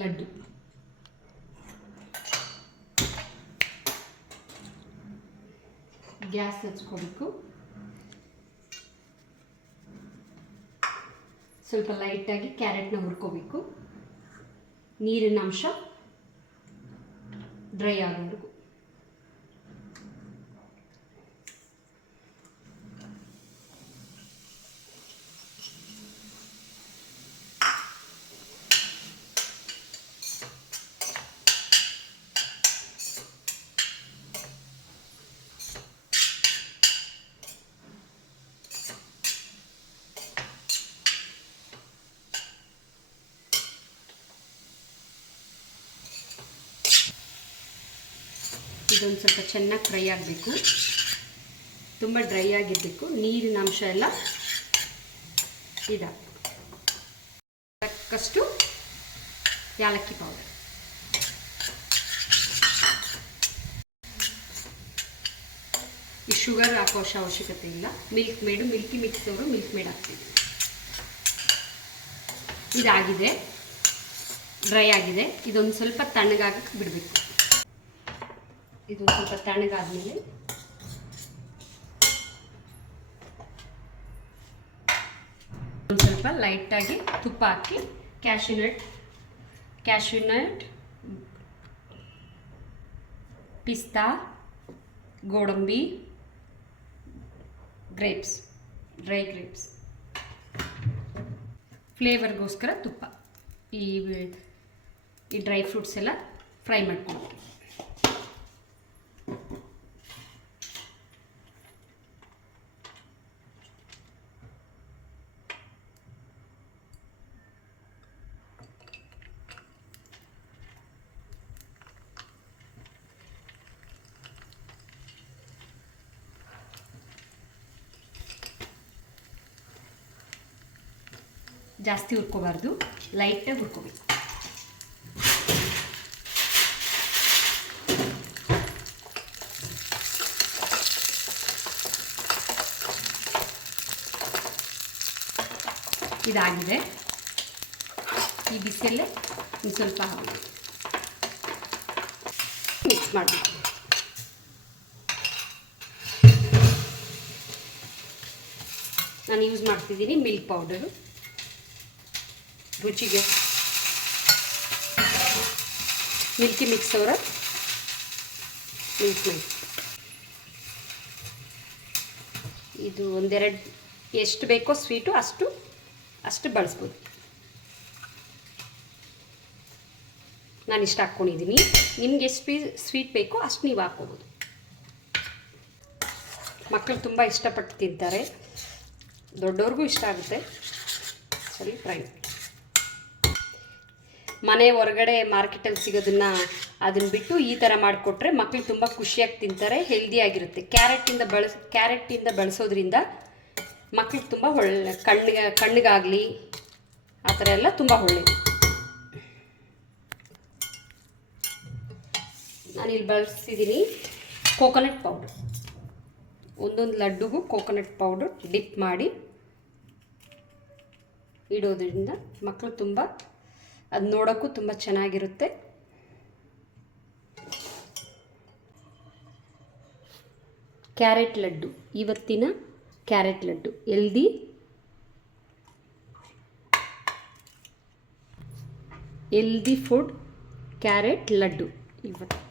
Laddu. Gas ಹಚ್ಕೋಬೇಕು. ಸ್ವಲ್ಪ ಲೈಟಾಗಿ ಕ್ಯಾರೆಟ್ನ ಹುರ್ಕೋಬೇಕು. ನೀರಿನ ಅಂಶ ಡ್ರೈ ಆಗೋವರೆಗೂ. ಇದೊಂದು ಸ್ವಲ್ಪ ಚೆನ್ನಾಗಿ ಫ್ರೈ ಆಗಬೇಕು. ತುಂಬ ಡ್ರೈ ಆಗಿರಬೇಕು. ನೀರಿನ ಅಂಶ ಎಲ್ಲ ತಕ್ಕಷ್ಟು ಯಾಲಕ್ಕಿ ಪೌಡರ್. ಈ ಶುಗರ್ ಹಾಕೋ ಅವಶ್ಯಕತೆ ಇಲ್ಲ. ಮಿಲ್ಕಿ ಮಿಕ್ಸ್ ಅವರು ಮಿಲ್ಕ್ ಮೇಡ್ ಹಾಕ್ತೀವಿ. ಇದಾಗಿದೆ, ಡ್ರೈ ಆಗಿದೆ. ಇದೊಂದು ಸ್ವಲ್ಪ ತಣ್ಣಗಾಗಕ್ಕೆ ಬಿಡಬೇಕು. ಇದು ಸ್ವಲ್ಪ ತಣ್ಣಗಾದ್ಮೇಲೆ ಒಂದು ಸ್ವಲ್ಪ ಲೈಟಾಗಿ ತುಪ್ಪ ಹಾಕಿ ಕ್ಯಾಶ್ಯೂ ನಟ್, ಪಿಸ್ತಾ, ಗೋಡಂಬಿ, ಡ್ರೈ ಗ್ರೇಪ್ಸ್ ಫ್ಲೇವರ್ಗೋಸ್ಕರ ತುಪ್ಪ, ಈ ಡ್ರೈ ಫ್ರೂಟ್ಸ್ ಎಲ್ಲ ಫ್ರೈ ಮಾಡ್ಕೊಂಡು ಜಾಸ್ತಿ ಹುರ್ಕೋಬಾರ್ದು, ಲೈಟಾಗಿ ಹುರ್ಕೋಬೇಕು. ಇದಾಗಿದೆ. ಈ ಬಿಸಿಯಲ್ಲೇ ಒಂದು ಸ್ವಲ್ಪ ಮಿಕ್ಸ್ ಮಾಡಬೇಕು. ನಾನು ಯೂಸ್ ಮಾಡ್ತಿದ್ದೀನಿ ಮಿಲ್ಕ್ ಪೌಡರು. ರುಚಿಗೆ ಮಿಲ್ಕಿ ಮಿಕ್ಸ್ ಅವರ ಮಿಲ್ಕ್ ಮೇಡ್. ಇದು ಒಂದೆರಡು ಎಷ್ಟು ಬೇಕೋ ಸ್ವೀಟು ಅಷ್ಟು ಬಳಸ್ಬೋದು. ನಾನು ಇಷ್ಟು ಹಾಕ್ಕೊಂಡಿದ್ದೀನಿ. ನಿಮ್ಗೆ ಎಷ್ಟು ಸ್ವೀಟ್ ಬೇಕೋ ಅಷ್ಟು ನೀವು ಹಾಕ್ಕೋಬೋದು. ಮಕ್ಕಳು ತುಂಬ ಇಷ್ಟಪಟ್ಟು ತಿಂತಾರೆ, ದೊಡ್ಡವ್ರಿಗೂ ಇಷ್ಟ ಆಗುತ್ತೆ. ಸರಿ, ಟ್ರೈ. ಮನೆ ಹೊರಗಡೆ ಮಾರ್ಕೆಟಲ್ಲಿ ಸಿಗೋದನ್ನು ಅದನ್ನು ಬಿಟ್ಟು ಈ ಥರ ಮಾಡಿಕೊಟ್ರೆ ಮಕ್ಕಳು ತುಂಬ ಖುಷಿಯಾಗಿ ತಿಂತಾರೆ, ಹೆಲ್ದಿಯಾಗಿರುತ್ತೆ. ಕ್ಯಾರೆಟಿಂದ ಬಳಸೋದ್ರಿಂದ ಮಕ್ಕಳಿಗೆ ತುಂಬ ಒಳ್ಳೆ ಕಣ್ಣಿಗಾಗಲಿ ಆ ಥರ ಎಲ್ಲ ತುಂಬ ಒಳ್ಳೆಯದು. ನಾನಿಲ್ಲಿ ಬಳಸ್ತಿದ್ದೀನಿ ಕೋಕೋನಟ್ ಪೌಡರ್. ಒಂದೊಂದು ಲಡ್ಡುಗೂ ಕೋಕೋನಟ್ ಪೌಡರ್ ಡಿಪ್ ಮಾಡಿ ಇಡೋದ್ರಿಂದ ಮಕ್ಕಳು ತುಂಬ ಅದು ನೋಡೋಕ್ಕೂ ತುಂಬ ಚೆನ್ನಾಗಿರುತ್ತೆ. ಕ್ಯಾರೆಟ್ ಲಡ್ಡು, ಇವತ್ತಿನ carrot laddu healthy food carrot laddu ಇವತ್ತು.